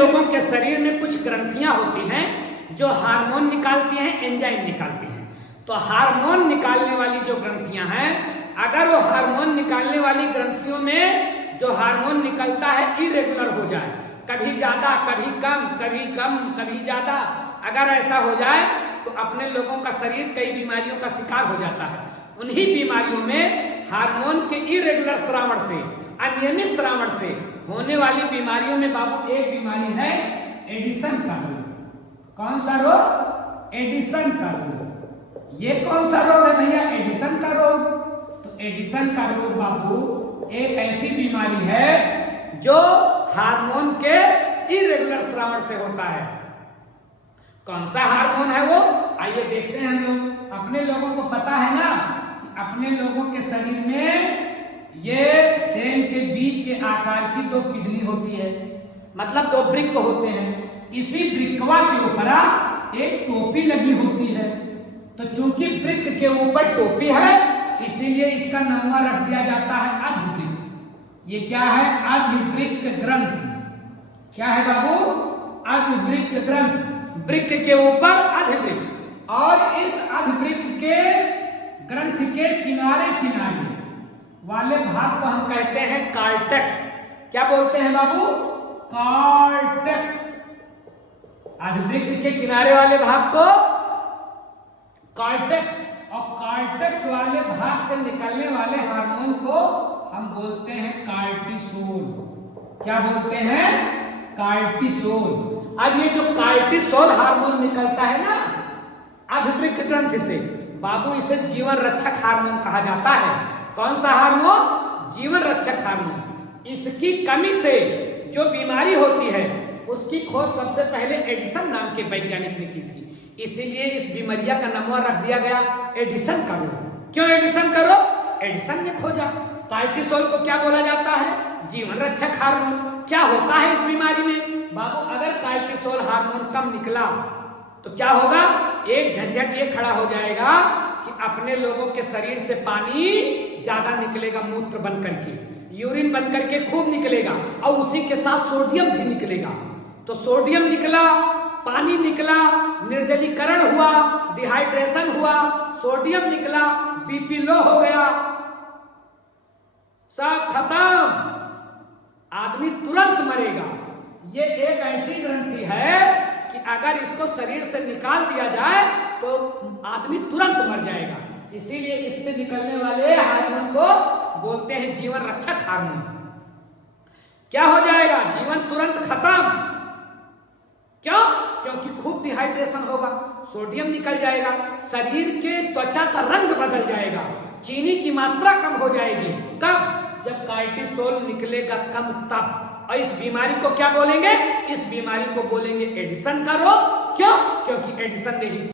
लोगों के शरीर में कुछ ग्रंथियां होती हैं जो हार्मोन निकालती हैं, एंजाइम निकालती हैं। तो हार्मोन निकालने वाली जो ग्रंथियां हैं, अगर वो हार्मोन निकालने वाली ग्रंथियों में जो हार्मोन निकलता है इरेगुलर हो जाए, कभी ज्यादा कभी कम, कभी कम कभी ज्यादा, अगर ऐसा हो जाए तो अपने लोगों का शरीर कई बीमारियों का शिकार हो जाता है। उन्हीं बीमारियों में हार्मोन के इरेगुलर श्रावण से, अनियमित श्रावण से होने वाली बीमारियों में बाबू एक बीमारी है एडिशन का रोग। कौन सा रोग? एडिशन का रोग। ये कौन सा रोग है भैया? एडिशन का रोग। तो एडिशन का रोग बाबू एक ऐसी बीमारी है जो हार्मोन के इरेगुलर श्रावण से होता है। कौन सा हार्मोन है वो? आइए देखते हैं हम लोग। अपने लोगों को पता है ना कि अपने लोगों के शरीर में ये सेल के बीच के आकार की दो किडनी होती है, मतलब दो वृक्क होते हैं। इसी वृक्कवा के ऊपर एक टोपी लगी होती है। तो चूंकि वृक्क के ऊपर टोपी है, इसीलिए इसका नाम रख दिया जाता है अधिवृक्क। ये क्या है? अधिवृक्क ग्रंथि। क्या है बाबू? अधिवृक्क ग्रंथि। वृक्क के ऊपर अधिवृक्क, और इस अधिवृक्क के ग्रंथि के किनारे किनारे वाले भाग को हम कहते हैं कार्टेक्स। क्या बोलते हैं बाबू? कार्टेक्स। अधिवृक्क के किनारे वाले भाग को कार्टेक्स, और कार्टेक्स वाले भाग से निकलने वाले हार्मोन को हम बोलते हैं कार्टिसोल। क्या बोलते हैं? कार्टिसोल। अब ये जो कार्टिसोल हार्मोन निकलता है ना अधिवृक्क ग्रंथि से, बाबू इसे जीवन रक्षक हार्मोन कहा जाता है। कौन सा हार्मोन? जीवन रक्षक हार्मोन। इसकी कमी से जो बीमारी होती है उसकी खोज सबसे पहले एडिसन नाम के वैज्ञानिक ने की थी। इसीलिए इस बीमारिया का नाम रख दिया गया एडिसन का रोग। क्यों एडिसन का रोग? एडिसन ने खोजा। कार्टिसोल को क्या बोला जाता है? जीवन रक्षक हार्मोन। क्या होता है इस बीमारी में बाबू? अगर कार्टिसोल हार्मोन कम निकला तो क्या होगा? एक झंझट ये खड़ा हो जाएगा कि अपने लोगों के शरीर से पानी ज्यादा निकलेगा, मूत्र बन करके, यूरिन बन करके खूब निकलेगा, और उसी के साथ सोडियम भी निकलेगा। तो सोडियम निकला, पानी निकला, निर्जलीकरण हुआ, डिहाइड्रेशन हुआ, सोडियम निकला, बीपी लो हो गया, सब खत्म, आदमी तुरंत मरेगा। ये एक ऐसी ग्रंथि है कि अगर इसको शरीर से निकाल दिया जाए तो आदमी तुरंत मर जाएगा। इसीलिए इससे निकलने वाले हार्मोन को बोलते हैं जीवन रक्षक हार्मोन। क्या हो जाएगा? जीवन तुरंत खत्म। क्यों? क्योंकि खूब डिहाइड्रेशन होगा, सोडियम निकल जाएगा, शरीर के त्वचा का रंग बदल जाएगा, चीनी की मात्रा कम हो जाएगी। कब? जब कार्टिसोल निकलेगा कम, तब। और इस बीमारी को क्या बोलेंगे? इस बीमारी को बोलेंगे एडिसन का रोग। क्यों? क्योंकि एडिसन ने ही